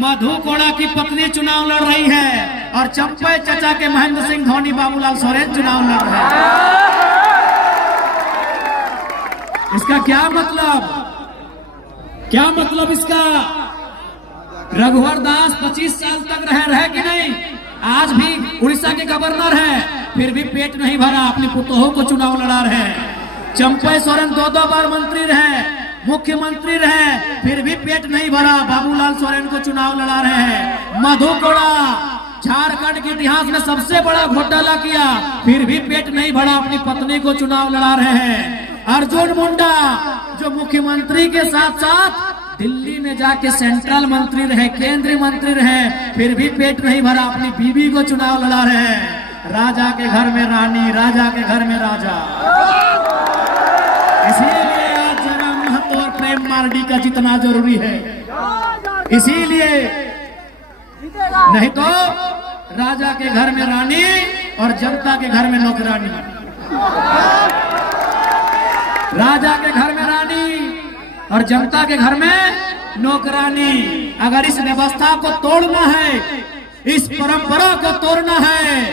मधु कोड़ा की पत्नी चुनाव लड़ रही है और चंपई चचा के महेंद्र सिंह धोनी बाबूलाल सोरेन चुनाव लड़ रहे हैं। इसका क्या मतलब इसका? रघुवर दास 25 साल तक रहे कि नहीं? आज भी उड़ीसा के गवर्नर है, फिर भी पेट नहीं भरा, अपनी पुतोहों को चुनाव लड़ा रहे हैं। चंपई सोरेन 2 बार मंत्री रहे, मुख्यमंत्री रहे, फिर भी पेट नहीं भरा, बाबूलाल सोरेन को चुनाव लड़ा रहे हैं। मधु कोड़ा झारखंड के इतिहास में सबसे बड़ा घोटाला किया, फिर भी पेट नहीं भरा, अपनी पत्नी को चुनाव लड़ा रहे हैं। अर्जुन मुंडा जो मुख्यमंत्री के साथ साथ दिल्ली में जाके सेंट्रल मंत्री रहे, केंद्रीय मंत्री रहे, फिर भी पेट नहीं भरा, अपनी बीवी को चुनाव लड़ा रहे हैं। राजा के घर में रानी, राजा के घर में राजा। इसीलिए आज जरा महतो और प्रेम मार्डी का जितना जरूरी है, इसीलिए नहीं तो राजा के घर में रानी और जनता के घर में नौकरानी। राजा के घर में रानी और जनता के घर में नौकरानी। अगर इस व्यवस्था को तोड़ना है, इस परंपरा को तोड़ना है,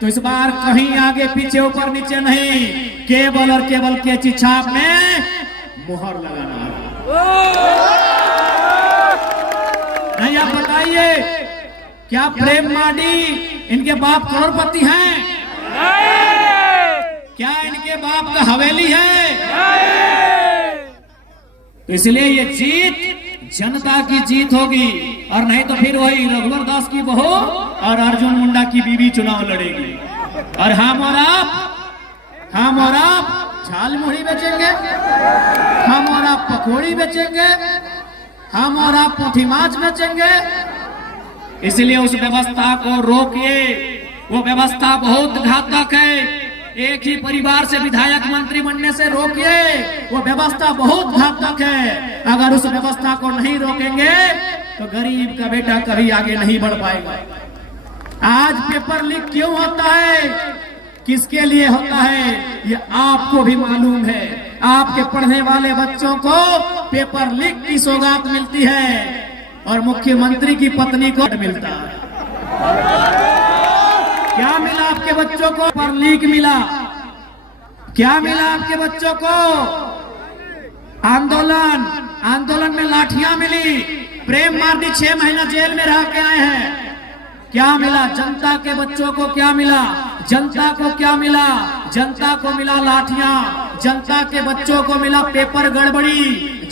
तो इस बार कहीं आगे पीछे ऊपर नीचे नहीं, केवल और केवल कैंची छाप में मुहर लगाना है। नहीं, आप बताइए, क्या प्रेम मार्डी इनके बाप करोड़पति हैं? क्या इनके बाप का हवेली है? तो इसलिए ये जीत जनता की जीत होगी, और नहीं तो फिर वही रघुवर दास की बहू और अर्जुन मुंडा की बीवी चुनाव लड़ेगी। और हम और आप झाल मुढ़ी बेचेंगे, हम और आप पकौड़ी बेचेंगे, हम और आप पोथी माछ बेचेंगे। इसलिए उस व्यवस्था को रोकिए, वो व्यवस्था बहुत घातक है। एक ही परिवार से विधायक मंत्री बनने से रोकिए, वो व्यवस्था बहुत घातक है। अगर उस व्यवस्था को नहीं रोकेंगे तो गरीब का बेटा कभी आगे नहीं बढ़ पाएगा। आज पेपर लीक क्यों होता है, किसके लिए होता है, ये आपको भी मालूम है। आपके पढ़ने वाले बच्चों को पेपर लीक की सौगात मिलती है और मुख्यमंत्री की पत्नी को मिलता है। क्या मिला आपके बच्चों को? पेपर लीक मिला। क्या मिला आपके बच्चों को? आंदोलन में लाठियां मिली। प्रेम मार्डी 6 महीना जेल में रह के आए हैं। क्या मिला जनता के बच्चों को? क्या मिला जनता को? क्या मिला जनता को? मिला लाठियां। जनता के बच्चों को मिला पेपर गड़बड़ी।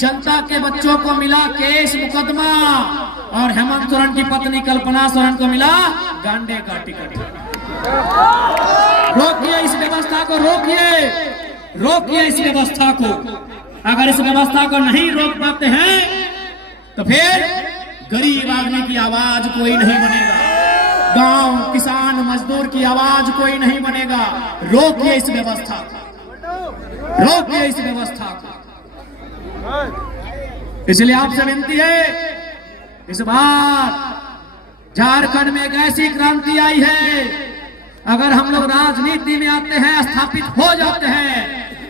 जनता के बच्चों को मिला केस मुकदमा। और हेमंत सोरेन की पत्नी कल्पना सोरेन को मिला गांडे का टिकट। रोकिए इस व्यवस्था को, रोकिए इस व्यवस्था को। अगर इस व्यवस्था को नहीं रोक पाते हैं तो फिर गरीब आदमी की आवाज कोई नहीं बनेगा, गांव किसान मजदूर की आवाज कोई नहीं बनेगा। रोकिए इस व्यवस्था को, रोकिए इस व्यवस्था को। इसलिए आपसे विनती है, इस बार झारखंड में एक ऐसी क्रांति आई है, अगर हम लोग राजनीति में आते हैं, स्थापित हो जाते हैं,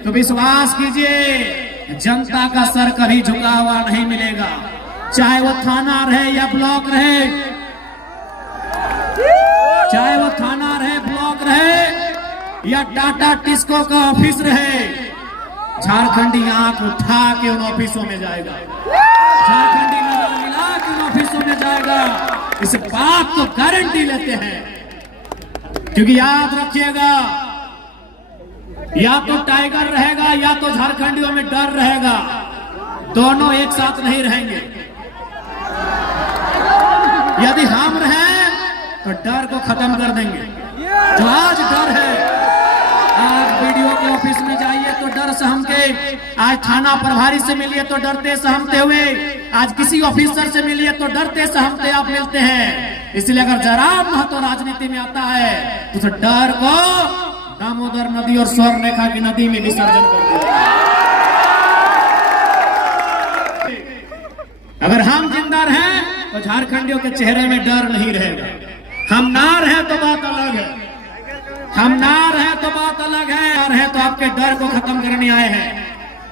तो विश्वास कीजिए जनता का सर कभी झुका हुआ नहीं मिलेगा। चाहे वो थाना रहे या ब्लॉक रहे, चाहे वो थाना रहे, ब्लॉक रहे या टाटा टिस्को का ऑफिस रहे, झारखंडी आंख उठा के उन ऑफिसों में जाएगा, झारखंडी नजर मिला के उन ऑफिसों में जाएगा। इस बात को गारंटी लेते हैं, क्योंकि याद रखिएगा, या तो टाइगर रहेगा या तो झारखंडियों में डर रहेगा, दोनों एक साथ नहीं रहेंगे। यदि हम रहें तो डर को खत्म कर देंगे। जो आज डर है, आज वीडियो के ऑफिस में जाइए तो डर सहमके, आज थाना प्रभारी से मिलिए तो डरते सहमते हुए, आज किसी ऑफिसर से मिलिए तो डरते सहमते आप मिलते हैं। इसलिए अगर जरा महत्व राजनीति में आता है तो उस डर को दामोदर नदी और स्वर्ण रेखा की नदी में विसर्जन कर दिया। अगर हम जिंदा रहें तो झारखंडियों के चेहरे में डर नहीं रहेगा। हम ना रहे तो बात अलग है, हम ना रहे तो बात अलग है। और है तो आपके डर को खत्म करने आए हैं।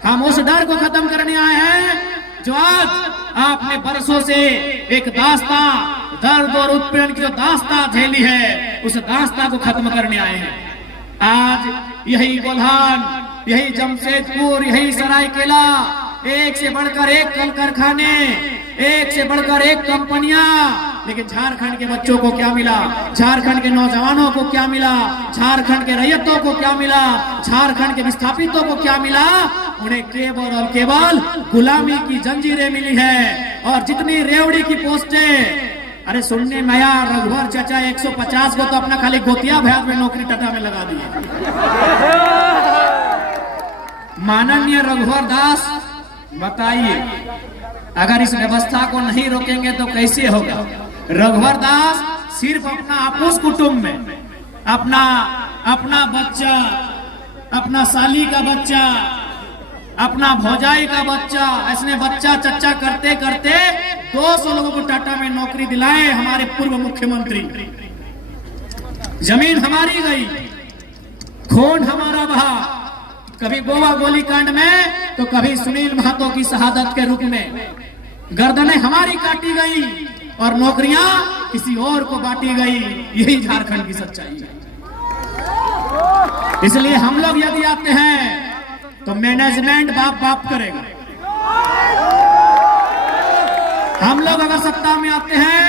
हम उस डर को खत्म करने आए हैं जो आज आपने बरसों से एक दास्तां, दर्द और उत्पीड़न की जो दास्तां झेली है, उस दास्तां को खत्म करने आए हैं। आज यही कोल्हान, यही जमशेदपुर, यही सरायकेला, एक से बढ़कर एक कल कारखाने, एक से बढ़कर एक कंपनियां, लेकिन झारखंड के बच्चों को क्या मिला? झारखंड के नौजवानों को क्या मिला? झारखंड के रैयतों को क्या मिला? झारखंड के विस्थापितों को क्या मिला? उन्हें केवल और केवल गुलामी की जंजीरें मिली है। और जितनी रेवड़ी की पोस्टें, अरे सुनने में आया रघुवर चाचा 150 को तो अपना खाली गोतिया भैया में नौकरी टाटा में लगा दी। माननीय रघुवर दास, बताइए, अगर इस व्यवस्था को नहीं रोकेंगे तो कैसे होगा? रघुवर दास सिर्फ अपना आपूस कुटुंब में अपना बच्चा, अपना साली का बच्चा, अपना भौजाई का बच्चा, ऐसे बच्चा चच्चा करते करते 200 लोगों को टाटा में नौकरी दिलाए हमारे पूर्व मुख्यमंत्री। जमीन हमारी गई, खून हमारा बहा, कभी गोवा गोलीकांड में तो कभी सुनील महतो की शहादत के रूप में। गर्दनें हमारी काटी गई और नौकरियां किसी और को बांटी गई। यही झारखंड की सच्चाई है। इसलिए हम लोग यदि आते हैं तो मैनेजमेंट बाप बाप करेगा। हम लोग अगर सत्ता में आते हैं,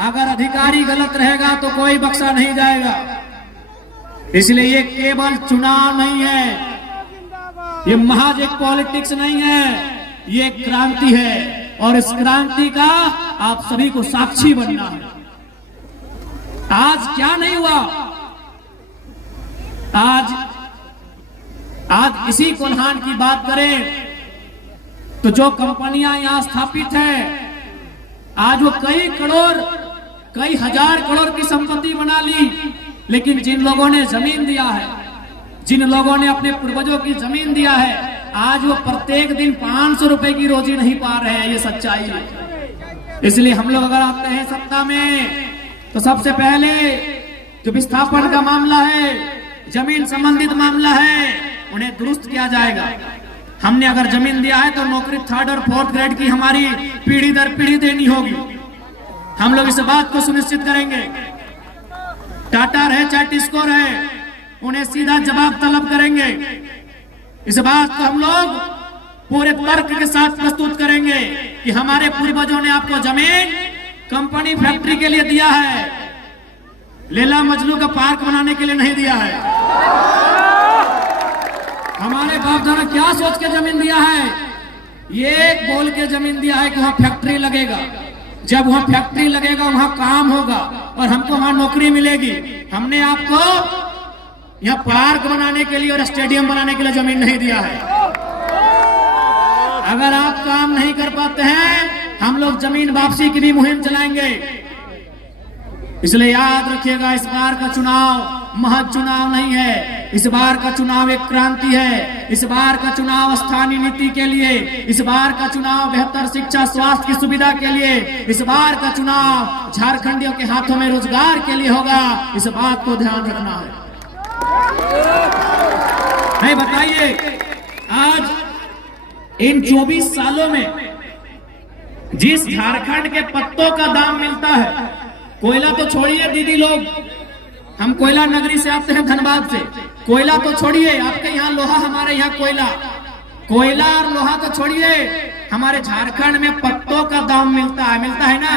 अगर अधिकारी गलत रहेगा तो कोई बख्शा नहीं जाएगा। इसलिए ये केवल चुनाव नहीं है, ये महज एक पॉलिटिक्स नहीं है, ये क्रांति है। और इस क्रांति का आप सभी को साक्षी बनना है। आज क्या नहीं हुआ? आज इसी कोल्हान की बात करें तो जो कंपनियां यहां स्थापित है, आज वो कई करोड़, कई हजार करोड़ की संपत्ति बना ली, लेकिन जिन लोगों ने जमीन दिया है, जिन लोगों ने अपने पूर्वजों की जमीन दिया है, आज वो प्रत्येक दिन 500 रुपए की रोजी नहीं पा रहे हैं। ये सच्चाई है। इसलिए हम लोग अगर आते हैं सत्ता में तो सबसे पहले जो विस्थापन का मामला है, जमीन संबंधित मामला है, उन्हें दुरुस्त किया जाएगा। हमने अगर जमीन दिया है तो नौकरी 3rd और 4th ग्रेड की हमारी पीढ़ी दर पीढ़ी देनी होगी। हम लोग इस बात को सुनिश्चित करेंगे। टाटा रहे चाहे टिस्को रहे, उन्हें सीधा जवाब तलब करेंगे। इस बात को हम लोग पूरे तर्क के साथ प्रस्तुत करेंगे कि हमारे पूर्वजों ने आपको जमीन कंपनी फैक्ट्री के लिए दिया है, लैला मजनू का पार्क बनाने के लिए नहीं दिया है। हमारे बाप दादा क्या सोच के जमीन दिया है? ये बोल के जमीन दिया है कि वहां फैक्ट्री लगेगा, जब वहां फैक्ट्री लगेगा वहां काम होगा और हमको वहां नौकरी मिलेगी। हमने आपको यहाँ पार्क बनाने के लिए और स्टेडियम बनाने के लिए जमीन नहीं दिया है। अगर आप काम नहीं कर पाते हैं, हम लोग जमीन वापसी की भी मुहिम चलाएंगे। इसलिए याद रखिएगा, इस बार का चुनाव महज चुनाव नहीं है। इस बार का चुनाव एक क्रांति है। इस बार का चुनाव स्थानीय नीति के लिए, इस बार का चुनाव बेहतर शिक्षा स्वास्थ्य की सुविधा के लिए, इस बार का चुनाव झारखंडियों के हाथों में रोजगार के लिए होगा। इस बात को ध्यान रखना है। नहीं, बताइए, आज इन 24 सालों में जिस झारखंड के पत्तों का दाम मिलता है, कोयला तो छोड़िए दीदी लोग, हम कोयला नगरी से आते हैं, धनबाद से। कोयला तो छोड़िए, आपके यहाँ लोहा, हमारे यहाँ कोयला और लोहा तो छोड़िए, हमारे झारखंड में पत्तों का दाम मिलता है ना।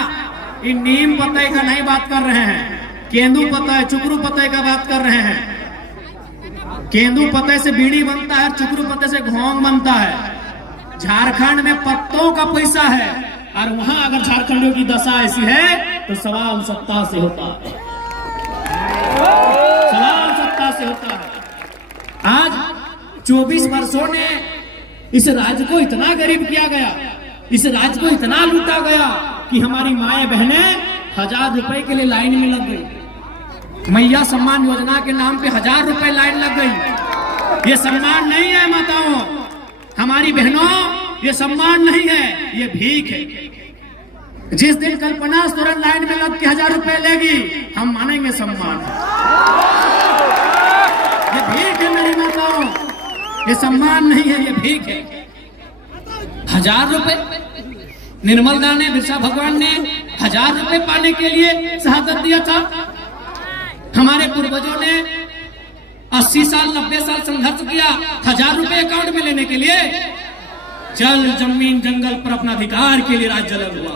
ये नीम पत्ते का नहीं बात कर रहे हैं, केंदू पत्ता, चुकरू पत्ते का बात कर रहे हैं। केंदू पत्ते से बीड़ी बनता है, चुकरू पत्ते से घोंग बनता है। झारखंड में पत्तों का पैसा है, और वहां अगर झारखंडियों की दशा ऐसी है तो सवाल सत्ता से होता है। सवाल सत्ता से होता है। आज 24 वर्षों ने इस राज्य को इतना गरीब किया गया, इस राज्य को इतना लूटा गया कि हमारी माएं बहनें 1000 रुपए के लिए लाइन में लग गई। मैया सम्मान योजना के नाम पे 1000 रुपए लाइन लग गई। ये सम्मान नहीं है माताओं, हमारी बहनों, ये सम्मान नहीं है, ये भीख है। जिस दिन कल्पना सोरेन लाइन में लग के 1000 रुपए लेगी, हम मानेंगे सम्मान है। ये भीख है मेरी माताओं, ये सम्मान नहीं है, ये भीख है। 1000 रुपए निर्मल दास ने, बिरसा भगवान ने 1000 रुपए पाने के लिए शहादत दिया था। हमारे पूर्वजों ने 80 साल 90 साल संघर्ष किया 1000 रुपए अकाउंट में लेने के लिए। जल जमीन जंगल पर अपना अधिकार के लिए राज्य जलन हुआ।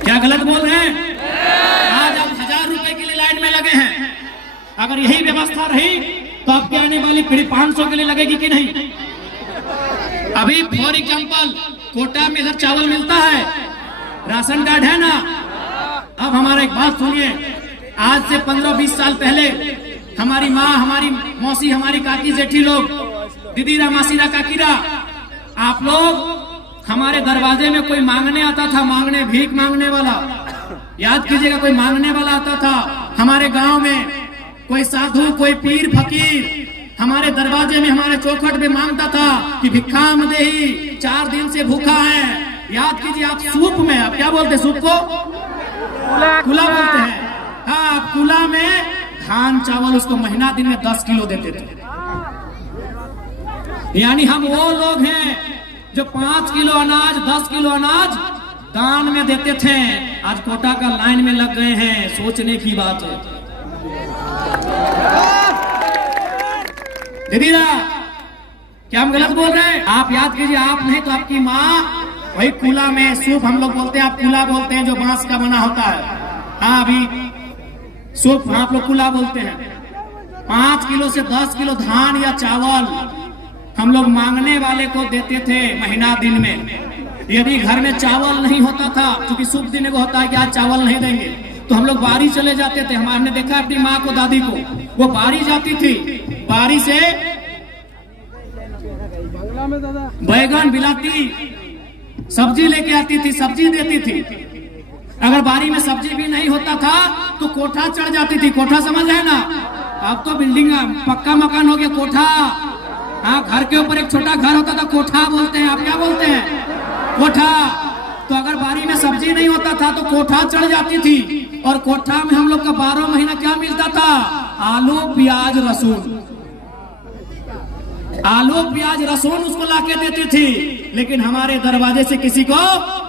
क्या गलत बोल रहे हैं? आज आप 1000 रुपए के लिए लाइन में लगे हैं। अगर यही व्यवस्था रही तो आपके आने वाली पीढ़ी 500 के लिए लगेगी कि नहीं? अभी फॉर एग्जाम्पल कोटा में इधर चावल मिलता है, राशन कार्ड है ना। अब हमारा एक बात सुनिए, आज से 15-20 साल पहले हमारी माँ, हमारी मौसी, हमारी काकी जेठी लोग, दीदीरा मासीरा काकीरा, आप लोग हमारे दरवाजे में कोई मांगने आता था, मांगने, भीख मांगने वाला, याद कीजिएगा, कोई मांगने वाला आता था हमारे गांव में, कोई साधु, कोई पीर फकीर हमारे दरवाजे में, हमारे चौखट में मांगता था कि भिक्षाम देही, 4 दिन से भूखा है। याद कीजिए, आप सूप में, आप क्या बोलते हैं सूप को? कुला बोलते हैं। हाँ, कुला में धान चावल उसको महीना दिन में 10 किलो देते थे। यानी हम वो लोग हैं जो 5 किलो अनाज, 10 किलो अनाज दान में देते थे। आज कोटा का लाइन में लग गए हैं, सोचने की बात है। दीदीरा, क्या हम गलत बोल रहे हैं? आप याद कीजिए, आप नहीं तो आपकी माँ वही कुला में सूप, हम लोग बोलते हैं, आप कुला बोलते हैं, जो बांस का बना होता है। हाँ, अभी सूप आप लोग कुला बोलते हैं। 5 किलो से 10 किलो धान या चावल हम लोग मांगने वाले को देते थे महीना दिन में। यदि घर में चावल नहीं होता था, क्योंकि शुभ दिन को होता है कि आज चावल नहीं देंगे, तो हम लोग बारी चले जाते थे। हमने देखा अपनी माँ को, दादी को, वो बारी जाती थी, बारी से बैगन बिलाती, सब्जी लेके आती थी, सब्जी देती थी। अगर बारी में सब्जी भी नहीं होता था तो कोठा चढ़ जाती थी। कोठा समझ रहे ना? अब तो बिल्डिंग पक्का मकान हो गया, कोठा। हाँ, घर के ऊपर एक छोटा घर होता था, कोठा बोलते हैं। आप क्या बोलते हैं? कोठा। तो अगर बारी में सब्जी नहीं होता था तो कोठा चढ़ जाती थी, और कोठा में हम लोग का 12 महीना क्या मिलता था? आलू प्याज लहसुन, आलू प्याज लहसुन उसको लाके देती थी। लेकिन हमारे दरवाजे से किसी को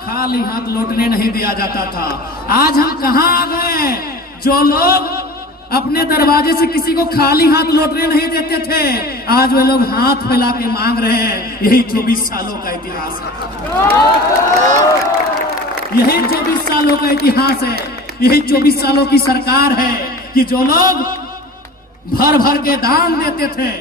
खाली हाथ लौटने नहीं दिया जाता था। आज हम कहाँ आ गए? जो लोग अपने दरवाजे से किसी को खाली हाथ लौटने नहीं देते थे, आज वे लोग हाथ फैला के मांग रहे हैं। यही 24 सालों का इतिहास है। यही 24 सालों का इतिहास है। यही 24 सालों की सरकार है कि जो लोग भर भर के दान देते थे,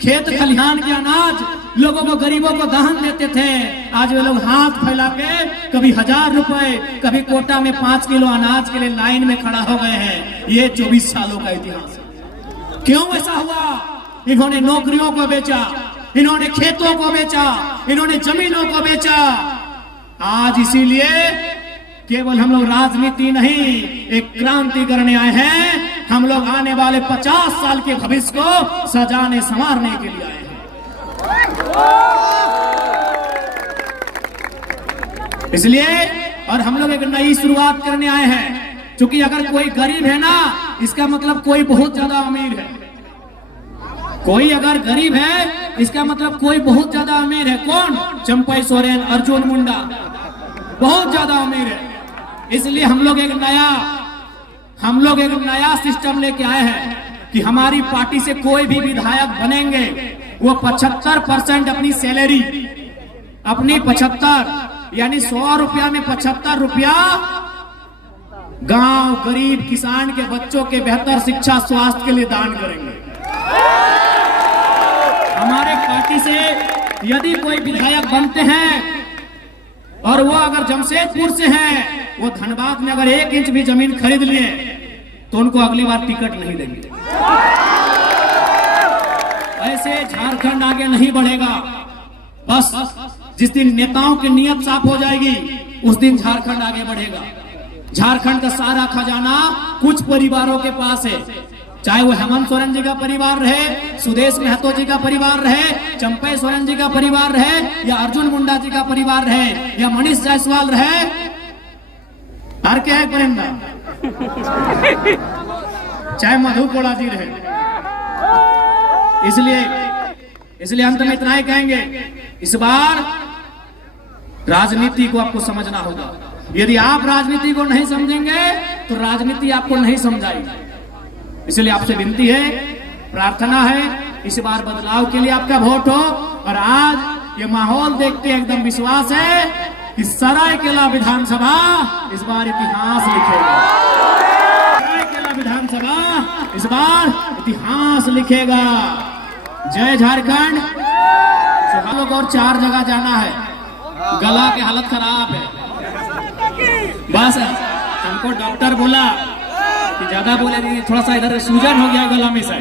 खेत खलिहान के अनाज लोगों को, गरीबों को दान देते थे, आज वे लोग हाथ फैला के कभी 1000 रुपए, कभी कोटा में 5 किलो अनाज के लिए लाइन में खड़ा हो गए हैं। ये 24 सालों का इतिहास है। क्यों ऐसा हुआ? इन्होंने नौकरियों को बेचा, इन्होंने खेतों को बेचा, इन्होंने जमीनों को बेचा। आज इसीलिए केवल हम लोग राजनीति नहीं, एक क्रांति करने आए हैं। हम लोग आने वाले 50 साल के भविष्य को सजाने संवारने के लिए आए हैं। इसलिए और हम लोग एक नई शुरुआत करने आए हैं। क्योंकि अगर कोई गरीब है ना, इसका मतलब कोई बहुत ज्यादा अमीर है। कोई अगर गरीब है, इसका मतलब कोई बहुत ज्यादा अमीर है। कौन? चंपई सोरेन, अर्जुन मुंडा बहुत ज्यादा अमीर है। इसलिए हम लोग एक नया सिस्टम लेके आए हैं कि हमारी पार्टी से कोई भी विधायक बनेंगे, वो 75% अपनी सैलरी, अपनी 75 यानी 100 रुपया में 75 रुपया गांव, गरीब, किसान के बच्चों के बेहतर शिक्षा, स्वास्थ्य के लिए दान करेंगे। हमारे पार्टी से यदि कोई विधायक बनते हैं और वो अगर जमशेदपुर से हैं, वो धनबाद में अगर 1 इंच भी जमीन खरीद लिए तो उनको अगली बार टिकट नहीं देंगे। ऐसे झारखंड आगे नहीं बढ़ेगा। बस जिस दिन नेताओं की नीयत साफ हो जाएगी, उस दिन झारखंड आगे बढ़ेगा। झारखंड का सारा खजाना कुछ परिवारों के पास है, चाहे वो हेमंत सोरेन जी का परिवार रहे, सुदेश महतो जी का परिवार रहे, चंपई सोरेन जी का परिवार रहे, या अर्जुन मुंडा जी का परिवार रहे, या मनीष जायसवाल रहे, और क्या है परिंदा, चाहे मधु कोड़ा जी रहे। इसलिए अंत में इतना ही कहेंगे, इस बार राजनीति को आपको समझना होगा। यदि आप राजनीति को नहीं समझेंगे तो राजनीति आपको नहीं समझाएगी। इसलिए आपसे विनती है, प्रार्थना है, इस बार बदलाव के लिए आपका वोट हो। और आज ये माहौल देखते एकदम विश्वास है कि सरायकेला विधानसभा इस बार इतिहास लिखेगा। सरायकेला विधानसभा इस बार इतिहास लिखेगा। जय झारखंड। हम लोग और 4 जगह जाना है, गला की हालत खराब है। बस हमको डॉक्टर बोला कि ज्यादा बोले, थोड़ा सा इधर सूजन हो गया गला में से,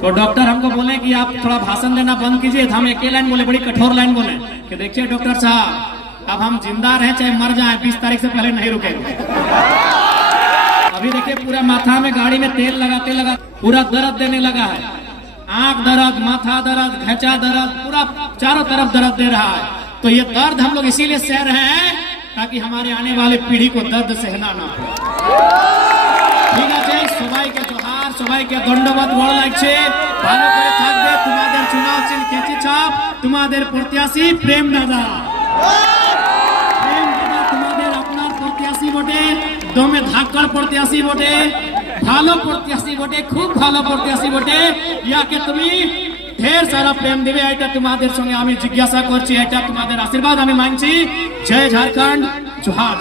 तो डॉक्टर हमको बोले कि आप थोड़ा भाषण देना बंद कीजिए। हम एक लाइन बोले, बड़ी कठोर लाइन बोले कि देखिए डॉक्टर साहब, अब हम जिंदा रहे चाहे मर जाए, 20 तारीख से पहले नहीं रुकेंगे। अभी देखिए पूरा माथा में गाड़ी में तेल लगाते लगाते पूरा दर्द देने लगा है। आंख दर्द, माथा दर्द, घचा दर्द, पूरा चारों तरफ दर्द दे रहा है। तो ये दर्द हम लोग इसीलिए सह रहे हैं ताकि हमारे आने वाले पीढ़ी को दर्द सहना ना पड़े। ঠিক আছে, সবাইকে জোহার, সবাইকে ধন্যবাদ। ভালো লাগছে, ভালো করে থাকবে। তোমাদের চুনাव চিহ্ন কেচি ছাপ, তোমাদের প্রত্যাশী প্রেম দাদা। প্রেম দাদা তোমাদের আপনার প্রত্যাশী বটে, দমে ধাক্কার প্রত্যাশী বটে, ভালো প্রত্যাশী বটে, খুব ভালো প্রত্যাশী বটে। ইয়াকে তুমি ঢের সারা প্রেম দিবে, এটা তোমাদের সঙ্গে আমি জিজ্ঞাসা করছি, এটা তোমাদের আশীর্বাদ আমি মানছি। জয় ঝাড়খণ্ড, জোহার।